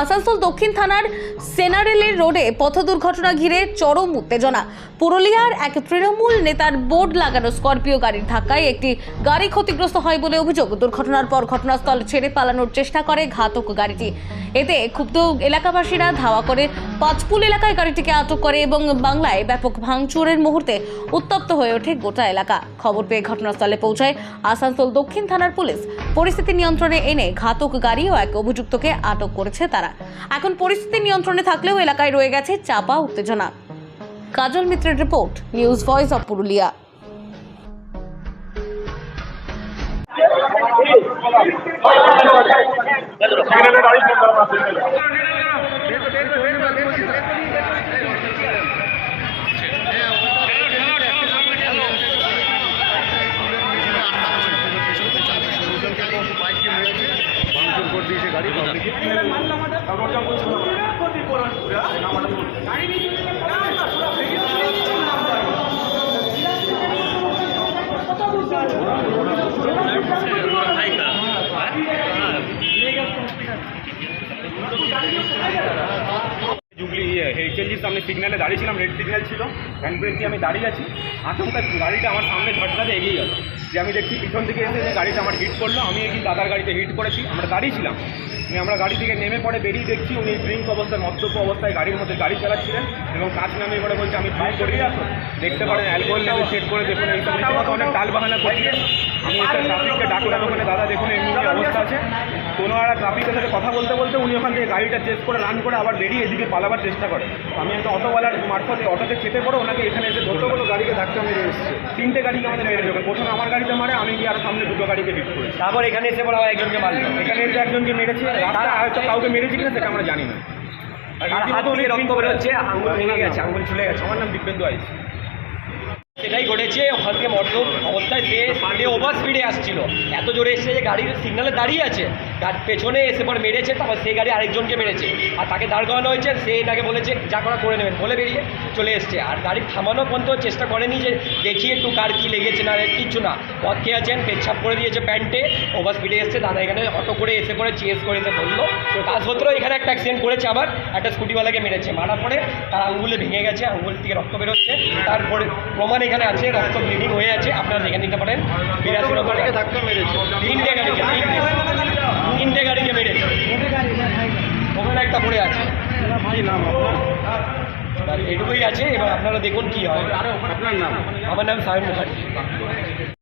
আসানসোল দক্ষিণ থানার সেনারেলের রোডে পথ দুর্ঘটনা ঘিরে চরম উত্তেজনা। পুরুলিয়ার এক তৃণমূল নেতার বোর্ড লাগানো স্করপিও গাড়ির ধাক্কায় একটি গাড়ি ক্ষতিগ্রস্ত হয় বলে অভিযোগ। দুর্ঘটনার পর ঘটনাস্থল ছেড়ে পালানোর চেষ্টা করে ঘাতক গাড়িটি। এতে ক্ষুব্ধ এলাকাবাসীরা ধাওয়া করে পাঁচপুল এলাকায় গাড়িটিকে আটক করে এবং বাংলায় ব্যাপক ভাঙচুরের মুহূর্তে উত্তপ্ত হয়ে ওঠে গোটা এলাকা। খবর পেয়ে ঘটনাস্থলে পৌঁছায় আসানসোল দক্ষিণ থানার পুলিশ। পরিস্থিতি নিয়ন্ত্রণে এনে ঘাতক গাড়ি ও এক অভিযুক্তকে আটক করেছে তারা। এখন পরিস্থিতি নিয়ন্ত্রণে থাকলেও এলাকায় রয়ে গেছে চাপা উত্তেজনা। কাজল মিত্রের report, news voice of Purulia. হেরিটেজের সামনে সিগন্যালে দাঁড়িয়েছিলাম, রেড সিগন্যাল ছিল, হ্যান্ড ব্রেক দিয়ে আমি দাঁড়িয়ে আছি। আচমকা গাড়িটা আমার সামনে ঝটকাতে এগিয়ে গেল। যে আমি দেখছি পিছন থেকে এসে যে গাড়িটা আমার হিট করলো, আমি এগিয়ে দাদার গাড়িতে হিট করেছি। আমরা দাঁড়িয়েছিলাম, আমরা গাড়ি থেকে নেমে পড়ে বেরিয়ে দেখছি উনি ড্রিঙ্ক অবস্থায়, মদ্যপ অবস্থায় গাড়ির মধ্যে গাড়ি চালাচ্ছিলেন এবং কাজ নামিয়ে পড়ে বলছে আমি ড্রিঙ্ক করি। দেখতে পারেন অ্যালকোহল লেভেল চেক করে দেখুন, এইসব রীতিমতো অনেক টাল বাহানা করছে। আমি এসে ট্রাফিককে ডাকলাম, ওখানে দাদা দেখুন এমনি অবস্থা আছে। কোনো একটা ট্রাফিকের সাথে কথা বলতে বলতে উনি ওখান থেকে গাড়িটা চেক করে রান করে আবার বেরিয়ে এদিকে পালাবার চেষ্টা করে। আমি একটা অটোওয়ালার মারফতে অটোতে চেপে পড়ে ওনাকে এখানে এসে ধরতে বলো, গাড়িকে ধাক্কা মেরে এসেছে। 3টে গাড়িকে আমাদের মেরে দেবে। প্রথমে আমার গাড়িতে মারে, আমি গিয়ে আর সামনে 2টো গাড়িকে হিট করি। তারপর এখানে এসে বলা একজনকে মারলো, এখানে এসে একজনকে মেরেছে। রাস্তায় হয়তো কাউকে মেরেছি কিনা সেটা আমরা জানি না। হাত দিয়ে রক্ত বেরোচ্ছে, আঙুল ভেঙে গেছে, আঙুল চলে গেছে। আমার নাম দিব্যেন্দু আইস। সেটাই ঘটেছে। ওখান থেকে মদ্যপ অবস্থায় সে ওভার স্পিডে আসছিল, এত জোরে এসেছে যে গাড়ির সিগনালে দাঁড়িয়ে আছে, গাড়ি পেছনে এসে পর মেরেছে। তারপর সেই গাড়ি আরেকজনকে মেরেছে আর তাকে দাঁড় করানো হয়েছে। সে এটাকে বলেছে যা করা করে নেবেন বলে বেরিয়ে চলে এসছে। আর গাড়ি থামানো পর্যন্ত চেষ্টা করেনি যে দেখি একটু কার কী লেগেছে না, কিচ্ছু না। পথ খেয়ে আছেন, পেচ্ছাপ করে দিয়েছে প্যান্টে, ওভার স্পিডে এসছে। দাদা এখানে অটো করে এসে পরে চেস করে এসে বললো কাজপত্র এখানে একটা অ্যাক্সিডেন্ট করেছে, আবার একটা স্কুটিওয়ালাকে মেরেছে। মারার পরে তার আঙুলে ভেঙে গেছে, আঙুল থেকে রক্ত বেরোচ্ছে। তারপরে প্রমাণ এখানে আছে, রক্ত ব্লিডিং হয়ে আছে, আপনারা দেখে নিতে পারেন। 82 নম্বর ধাক্কা মেরেছে, 3টে গাড়িকে মেরেছে। ওখানে একটা পড়ে আছে, এটুকুই আছে। এবার আপনারা দেখুন কি হয়। আপনার নাম? আমার নাম সায়ন মুখার্জি।